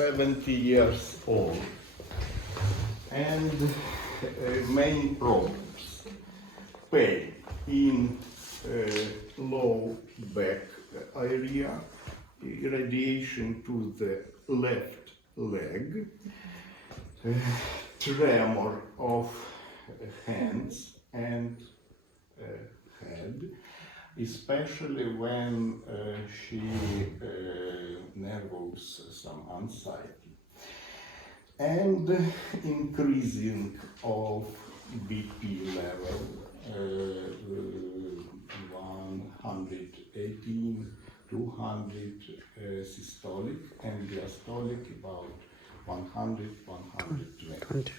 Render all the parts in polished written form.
70 years old. And main problems: pain in low back area, radiation to the left leg, tremor of hands and head, especially when she nervous some anxiety, and increasing of BP level, 118, 200 systolic, and diastolic about 100, 120.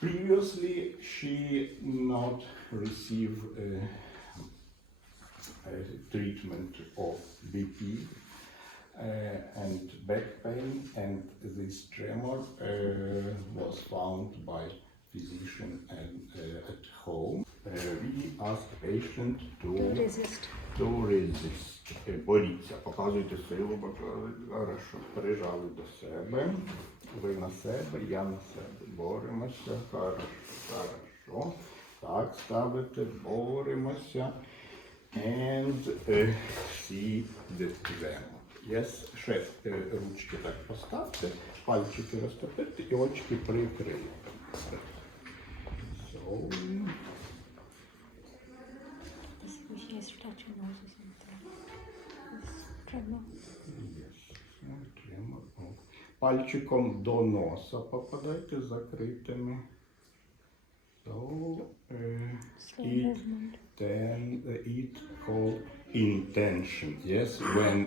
Previously, she not received treatment of BP and back pain, and this tremor was found by physician and at home. We ask patient to resist. Боріться, показуйте силу, хорошо. Прижали до себе, ви на себе, я на себе. Боремося, хорошо. Так, ставите, боремося. And see the tremor. Yes, ще ручки так поставте, пальчики розтопити і очки прикрили. So. Yes, touching nose or something. Tremor. Yes, tremor. Пальчиком до носа попадайте закритими. So, it called intention. Yes, when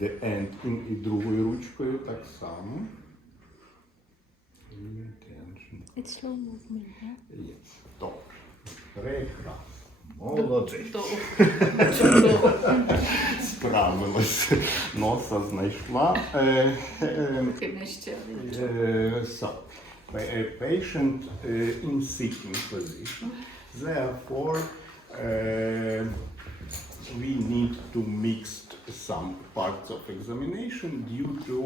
the end і другою ручкою так само. Intention. It's slow movement, yeah? Yes. Добре. Прекрасно. Молодець. Справилась. Носа знайшла. So, patient in sitting position. Therefore, we need to mix some parts of examination due to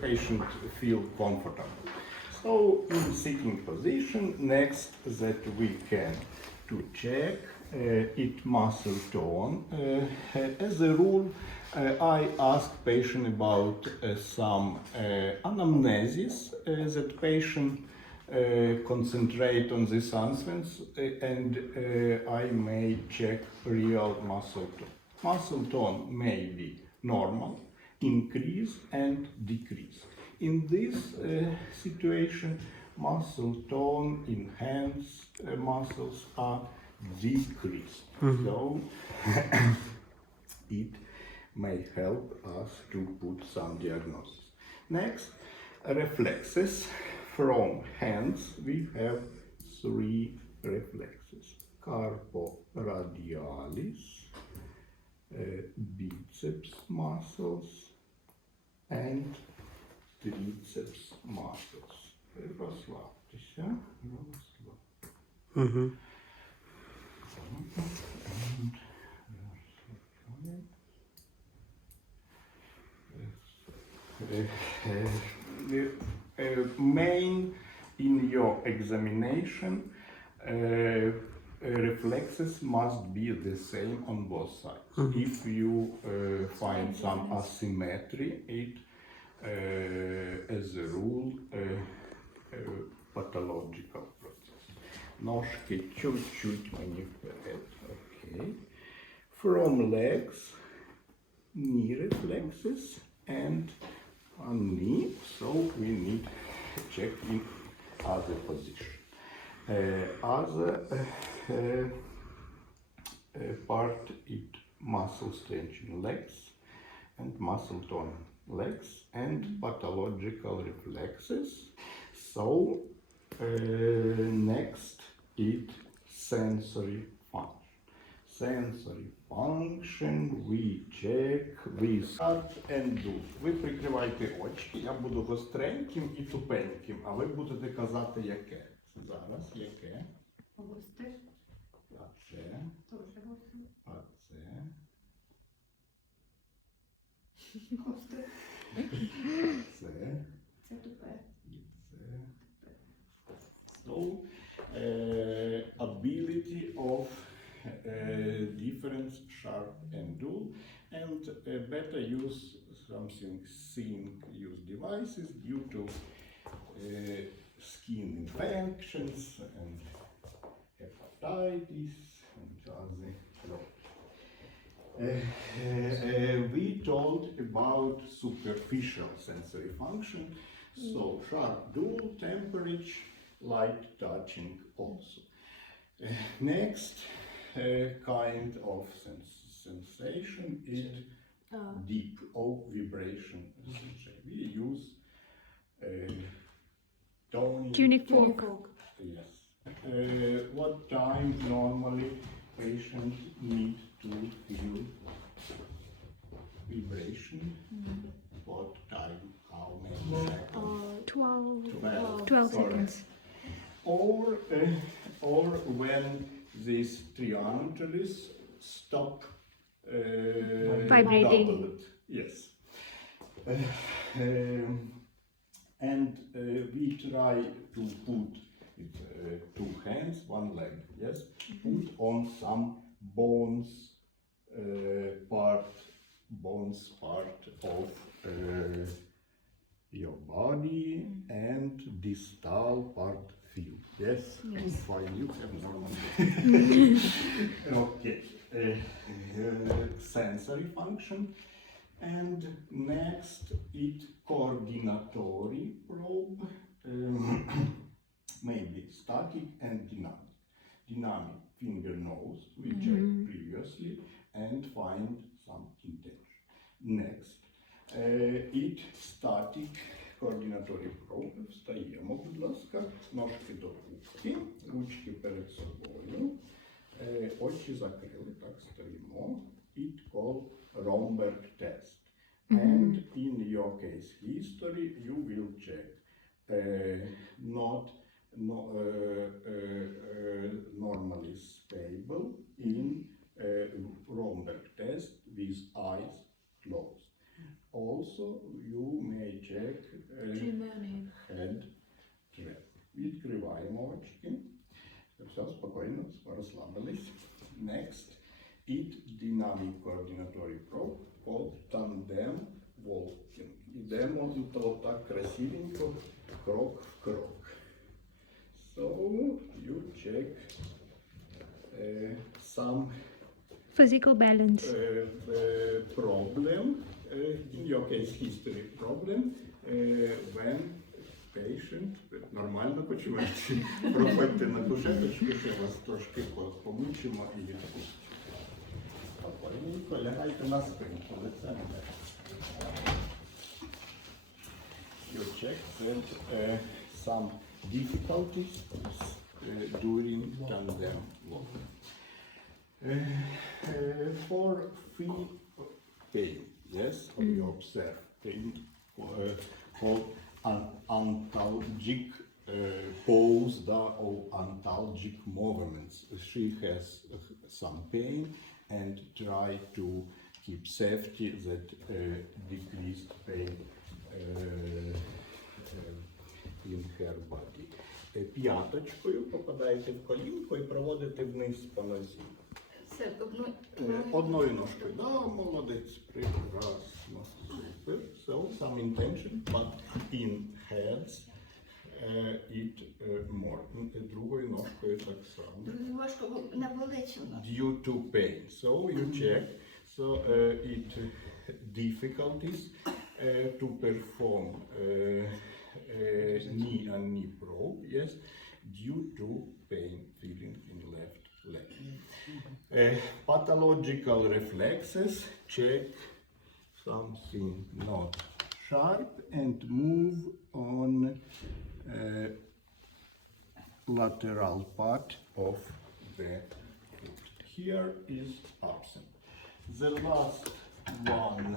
patient feel comfortable. So, in sitting position, next that we can to check it muscle tone. As a rule, I ask patient about some anamnesis that patient concentrate on these answers, and I may check real muscle tone. Muscle tone may be normal, increase and decrease. In this situation, muscle tone in hands muscles are decreased. So it may help us to put some diagnosis. Next, reflexes. From hands, we have 3 reflexes: carporadialis, biceps muscles, and triceps muscles. Розслабтеся, розслабтеся. Main in your examination, reflexes must be the same on both sides. If you find some asymmetry, it as a rule pathological process. Ножки чуть-чуть мені вперед. Okay. From legs, knee reflexes and on knee, so we need to check in other position. Other part it muscle tension legs and muscle tone legs and pathological reflexes. So next it sensory function. Sensory function we check with start and do. Ви прикривайте очки, я буду гостреньким і тупеньким, а ви будете казати яке. Зараз яке? Гостре. А це. Тоже гостре. А це. Гостре. Це. and better use something use devices due to skin infections and hepatitis and other problems. We told about superficial sensory function, so sharp dull, temperature, light touching also. Next kind of sensation is deep or vibration sensation. We use Tunic tuning fork. Yes. What time normally patient need to feel vibration? What time? How many seconds? 12 Sorry. seconds. Or when these triangles stop Vibrating. doubled. Yes. And we try to put with 2 hands, 1 leg, yes, put on some bones part of your body and distal part feel. Yes? Fine, you have normal. Okay. Sensory function. And next, it coordinatory probe, maybe static and dynamic. Dynamic finger nose, we checked previously, and find some intention. Next, it static coordinatory probe. Встаємо, будь ласка, ножки до кубки, ручки перед собою, очі закрили, так стоїмо. It called Romberg test. And in your case history, you will check normally stable in Romberg test with eyes closed. Also, you may check head trap. Відкриваємо очки. Все, спокійно, розслабились. Next. It dynamic coordinatory probe called tandem walking. Ідемо то так красивенько, крок в крок. So you check some Physical balance. Problem, in your case history problem, when patient, нормально почувається, проходьте на кушеточку, ще вас трошки помучимо і відпустимо. Спокійненько, лягайте на спинку, лице не. You check that some difficulties during tandem walking. For feet pain, yes, you observe pain called antalgic pose or antalgic movements. She has some pain and try to keep safety that decreased pain in her body. П'яточкою попадаєте в колінко і проводите вниз по нозі. Одною ножкою. Да, молодець. Прекрасно. Супер. So, some intention, but in heads it more. Другою ножкою так само. Due to pain. So, you check. So, it difficulties to perform knee and knee probe, yes, due to pain feeling in left leg. Pathological reflexes, check something not sharp and move on lateral part of the foot. Here is absent. The last one,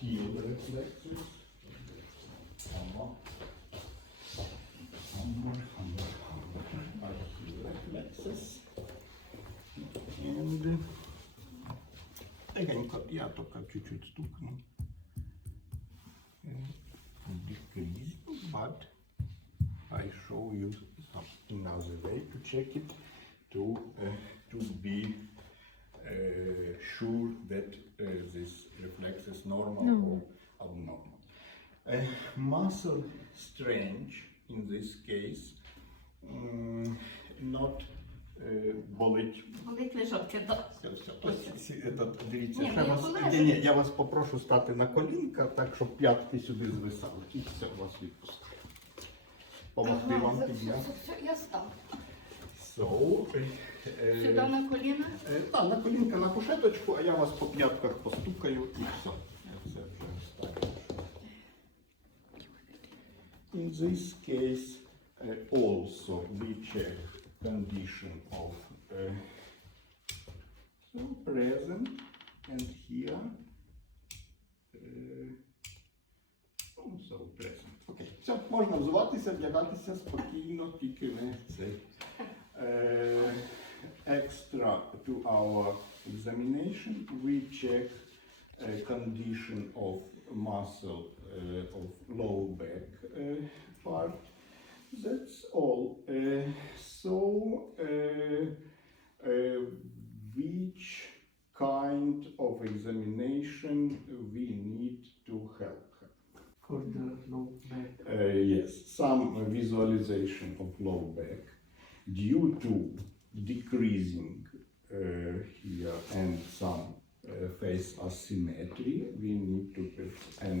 heel reflexes. Heel reflexes. And я только чуть-чуть стукну. Decrease, but I show you another way to check it to be sure that this reflex is normal or abnormal. Muscle strength in this case not болить. Болить лежачки, так. Дивіться, Ні, ще ну, я вас, полежу. ні, я вас попрошу стати на колінка, так, щоб п'ятки сюди звисали. І все, вас відпускаю. Помогти вам підняти. Я став. So, Сюди на коліна. так, на колінка на кушеточку, а я вас по п'ятках постукаю і все. Це вже ставлю. In this case, also we check condition of so present and here also present. Okay. Все, можна взуватися, вдягатися спокійно, тільки не цей. Extra to our examination, we check condition of muscle of low back part. That's all. Which kind of examination we need to help her? For the low back. Yes, some visualization of low back due to decreasing here and some face asymmetry. We need to and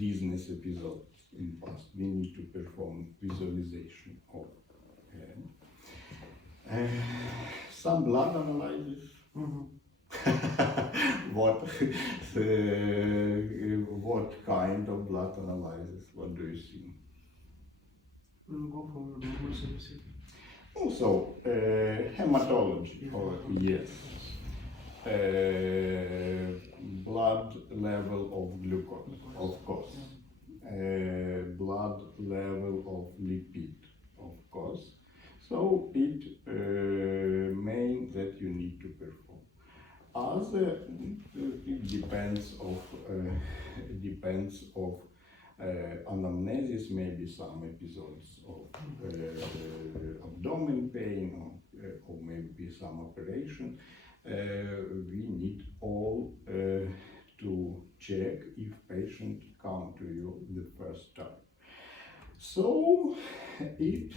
dizziness episodes in past. We need to perform visualization of head. Some blood analysis. What kind of blood analysis? What do you see? We'll go for normal CBC. Also, hematology, yes. Blood level of glucose, of course. Blood level of lipid, of course. So it means that you need to perform. Other, it depends of anamnesis, maybe some episodes of abdomen pain or maybe some operation. We need all to check if patient come to you the first time. So, it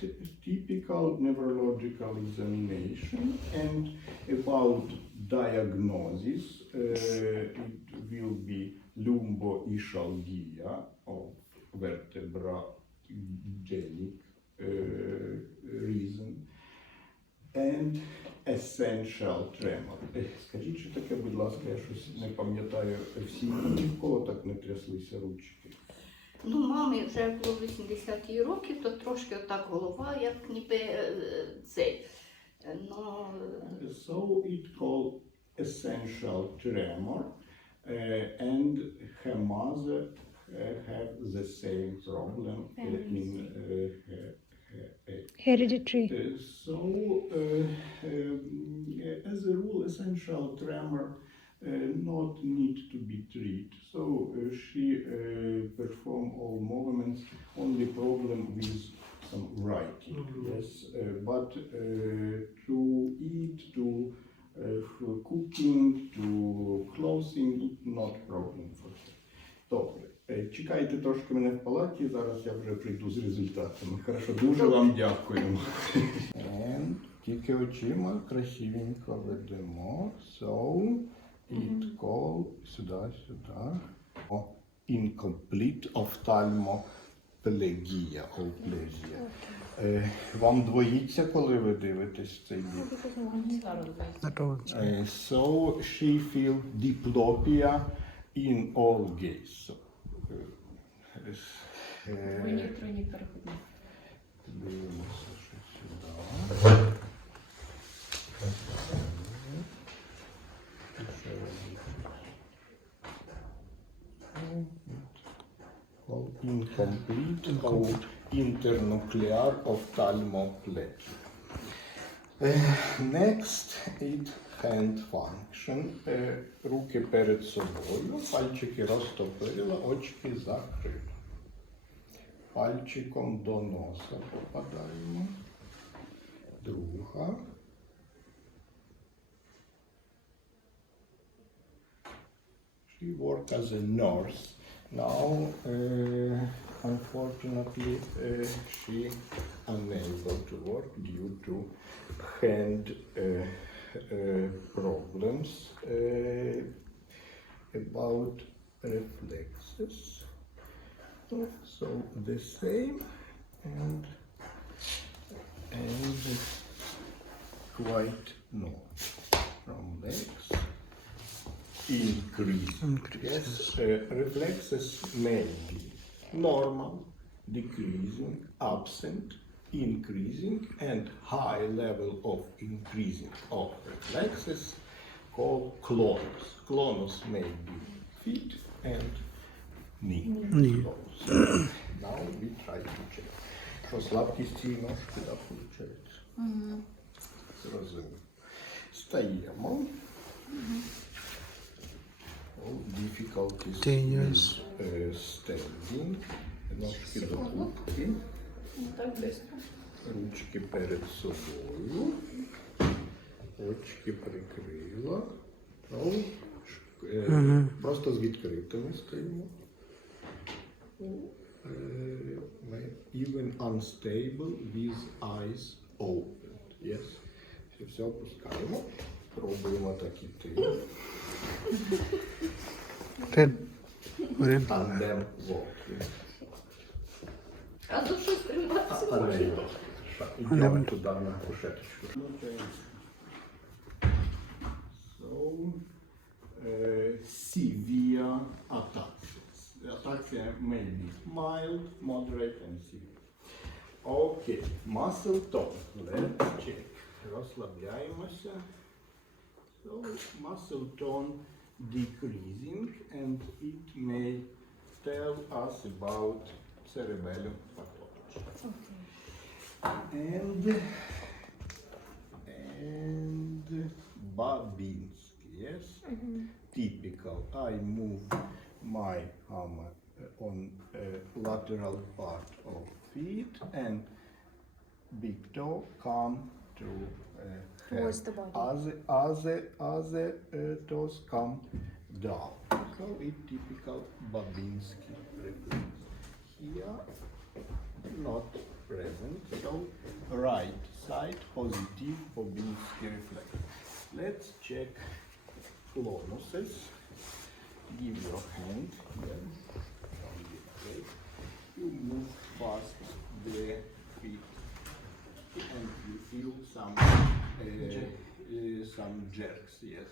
typical neurological examination, and about diagnosis, it will be lumboischialgia of vertebrogenic reason and essential tremor. Скажіть, що таке, будь ласка, я щось не пам'ятаю, всі ніколи так не тряслися ручки. Ну, мамі вже було 80 років, то трошки отак голова, як ніби цей. Но... So it called essential tremor, and her mother had the same problem in her Hereditary. As a rule, essential tremor not need to be treated. So she perform all movements. Only problem with some writing. Yes, but to eat, to cooking, to clothing, not problem for her. Добре. Чекайте трошки мене в палаті, зараз я вже прийду з результатами. Хорошо, дуже вам дякую. Тільки очима красивенько ведемо. So, it call, сюди. Incomplete ophthalmoplegia. Вам двоїться, коли ви дивитесь цей бік? So, she feel diplopia in all gaze. Двойні переходні. Дивимося, що сюди. Incomplete internuclear ophthalmoplegia. Next, it hand function. Руки перед собою, пальчики розтопили, очки закрили. Пальчиком до носа попадаємо. Друга. She worked as a nurse. Now, unfortunately, she unable to work due to hand problems about reflexes. So the same and quite normal from legs. Increase. Yes, reflexes may be normal, decreasing, absent, increasing, and high level of increasing of reflexes called clonus. Clonus may be feet and knee. So, now we try to check. Що слабкість цієї ножки, да, виходить? Зрозуміло. Стаємо. Difficulties with standing. Ножки до кубки. Ручки перед собою. Очки прикрила. Просто з відкритими стоїмо. Even unstable with eyes open. Yes. Все опускаємо. Пробуємо так іти. And then walking. А то що стрибатися А можна? не йдемо туди на кушеточку. So, severe attacks. Ataxia may be mild, moderate, and severe. Okay, muscle tone. Let's check. Розслабляємося. So, muscle tone decreasing, and it may tell us about cerebellum pathology. Okay. And Babinski, yes? Typical. I move my hammer on lateral part of feet, and big toe come to Towards the body. as the toes come down. So it's typical Babinski reflex. Here, not present. So right side positive Babinski reflex. Let's check clonuses. Give your hand here. You move fast the feet, and you feel some jerks. Yes.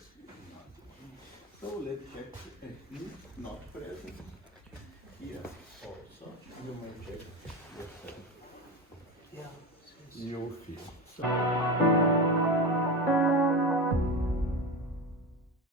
So let's check. Not present. Here also you may check yourself. Yeah. You feel. So